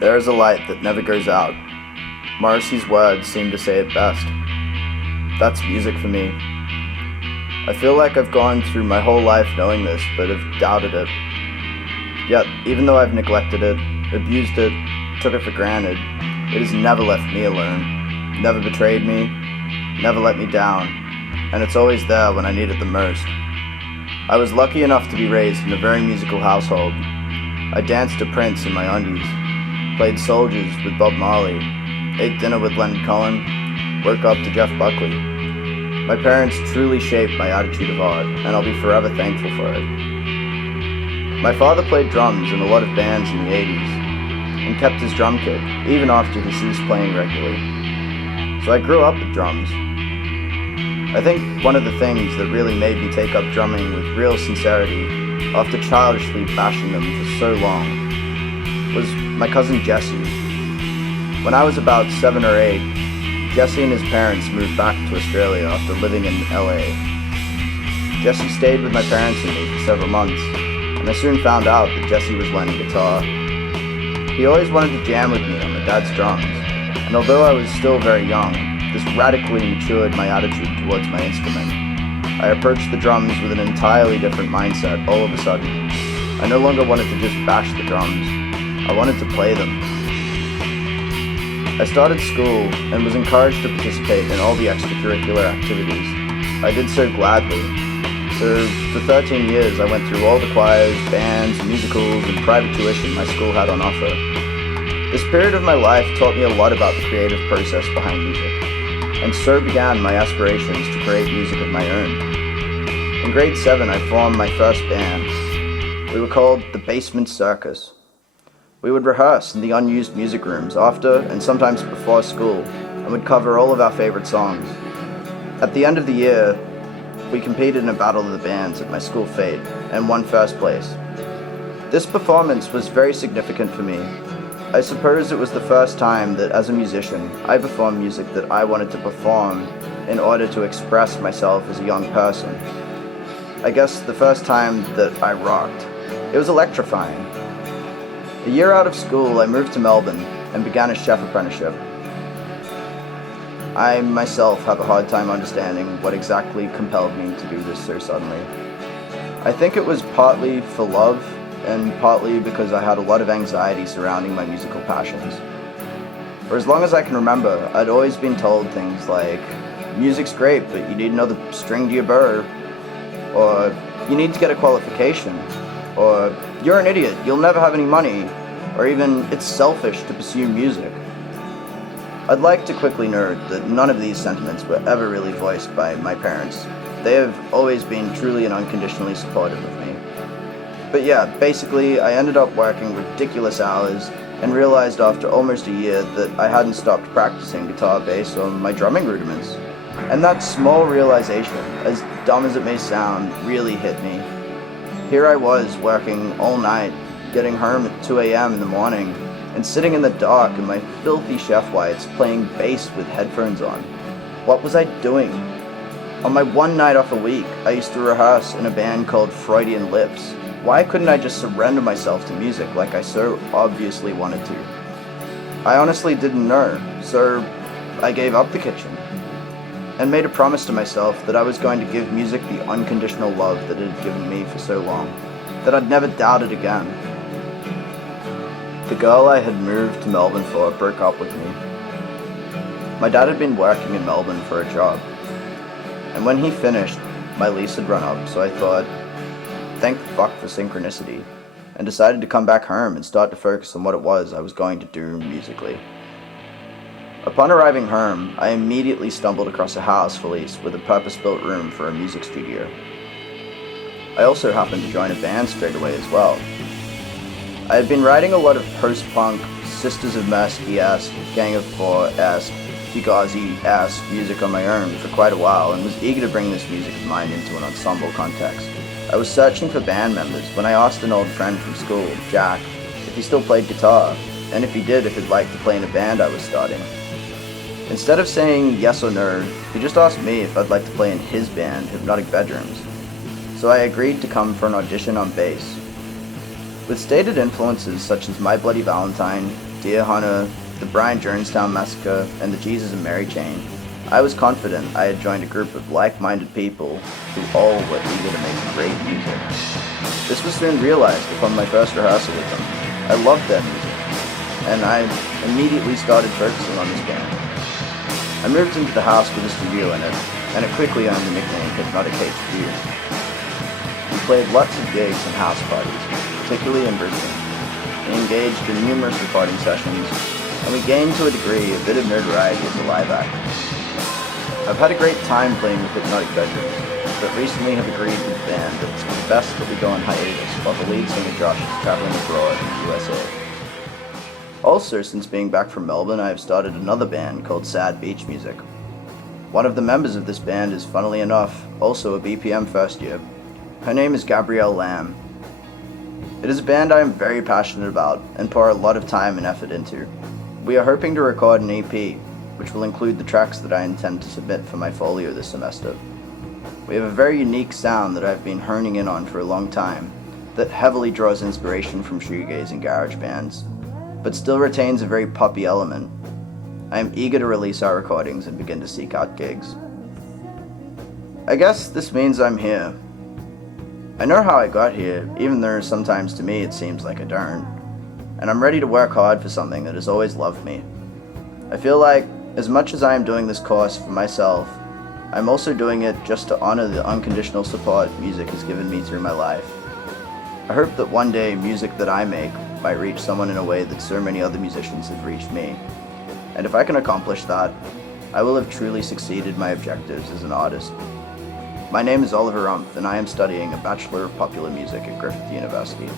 There is a light that never goes out. Morrissey's words seem to say it best. That's music for me. I feel like I've gone through my whole life knowing this, but have doubted it. Yet, even though I've neglected it, abused it, took it for granted, it has never left me alone, never betrayed me, never let me down, and it's always there when I need it the most. I was lucky enough to be raised in a very musical household. I danced to Prince in my undies, played soldiers with Bob Marley, ate dinner with Leonard Cohen, woke up to Jeff Buckley. My parents truly shaped my attitude of art, and I'll be forever thankful for it. My father played drums in a lot of bands in the 80s, and kept his drum kit, even after he ceased playing regularly. So I grew up with drums. I think one of the things that really made me take up drumming with real sincerity, after childishly bashing them for so long, was my cousin Jesse. When I was about 7 or 8, Jesse and his parents moved back to Australia after living in LA. Jesse stayed with my parents and me for several months, and I soon found out that Jesse was learning guitar. He always wanted to jam with me on my dad's drums, and although I was still very young, this radically matured my attitude towards my instrument. I approached the drums with an entirely different mindset all of a sudden. I no longer wanted to just bash the drums. I wanted to play them. I started school and was encouraged to participate in all the extracurricular activities. I did so gladly. So for 13 years I went through all the choirs, bands, musicals, and private tuition my school had on offer. This period of my life taught me a lot about the creative process behind music, and so began my aspirations to create music of my own. In grade 7 I formed my first band. We were called the Basement Circus. We would rehearse in the unused music rooms after and sometimes before school, and would cover all of our favorite songs. At the end of the year, we competed in a battle of the bands at my school fete and won first place. This performance was very significant for me. I suppose it was the first time that as a musician, I performed music that I wanted to perform in order to express myself as a young person. I guess the first time that I rocked. It was electrifying. A year out of school, I moved to Melbourne and began a chef apprenticeship. I myself have a hard time understanding what exactly compelled me to do this so suddenly. I think it was partly for love and partly because I had a lot of anxiety surrounding my musical passions. For as long as I can remember, I'd always been told things like, music's great, but you need another string to your bow, or you need to get a qualification, or you're an idiot, you'll never have any money, or even it's selfish to pursue music. I'd like to quickly note that none of these sentiments were ever really voiced by my parents. They have always been truly and unconditionally supportive of me. But yeah, basically I ended up working ridiculous hours and realized after almost a year that I hadn't stopped practicing guitar, bass, or my drumming rudiments. And that small realization, as dumb as it may sound, really hit me. Here I was working all night, getting home at 2 a.m. in the morning, and sitting in the dark in my filthy chef whites playing bass with headphones on. What was I doing? On my one night off a week, I used to rehearse in a band called Freudian Lips. Why couldn't I just surrender myself to music like I so obviously wanted to? I honestly didn't know, so I gave up the kitchen and made a promise to myself that I was going to give music the unconditional love that it had given me for so long, that I'd never doubt it again. The girl I had moved to Melbourne for broke up with me. My dad had been working in Melbourne for a job, and when he finished, my lease had run up, so I thought, thank fuck for synchronicity, and decided to come back home and start to focus on what it was I was going to do musically. Upon arriving home, I immediately stumbled across a house for lease with a purpose-built room for a music studio. I also happened to join a band straight away as well. I had been writing a lot of post-punk, Sisters of Mercy-esque, Gang of Four-esque, Fugazi-esque music on my own for quite a while and was eager to bring this music of mine into an ensemble context. I was searching for band members when I asked an old friend from school, Jack, if he still played guitar, and if he did, if he'd like to play in a band I was starting. Instead of saying yes or no, he just asked me if I'd like to play in his band, Hypnotic Bedrooms. So I agreed to come for an audition on bass. With stated influences such as My Bloody Valentine, Deer Hunter, the Brian Jonestown Massacre, and the Jesus and Mary chain, I was confident I had joined a group of like-minded people who all were eager to make great music. This was soon realized upon my first rehearsal with them. I loved their music, and I immediately started focusing on this band. I moved into the house with a studio in it, and it quickly earned the nickname Hypnotic HQ. We played lots of gigs and house parties, particularly in Brisbane. We engaged in numerous recording sessions, and we gained to a degree a bit of notoriety as a live act. I've had a great time playing with Hypnotic Bedrooms, but recently have agreed with the band that it's best that we go on hiatus while the lead singer Josh is traveling abroad in the USA. Also, since being back from Melbourne, I have started another band called Sad Beach Music. One of the members of this band is, funnily enough, also a BPM first year. Her name is Gabrielle Lamb. It is a band I am very passionate about and pour a lot of time and effort into. We are hoping to record an EP, which will include the tracks that I intend to submit for my folio this semester. We have a very unique sound that I've been honing in on for a long time, that heavily draws inspiration from shoegaze and garage bands, but still retains a very poppy element. I am eager to release our recordings and begin to seek out gigs. I guess this means I'm here. I know how I got here, even though sometimes to me it seems like I don't, and I'm ready to work hard for something that has always loved me. I feel like, as much as I am doing this course for myself, I'm also doing it just to honor the unconditional support music has given me through my life. I hope that one day music that I make might reach someone in a way that so many other musicians have reached me. And if I can accomplish that, I will have truly succeeded my objectives as an artist. My name is Oliver Rumpf, and I am studying a Bachelor of Popular Music at Griffith University.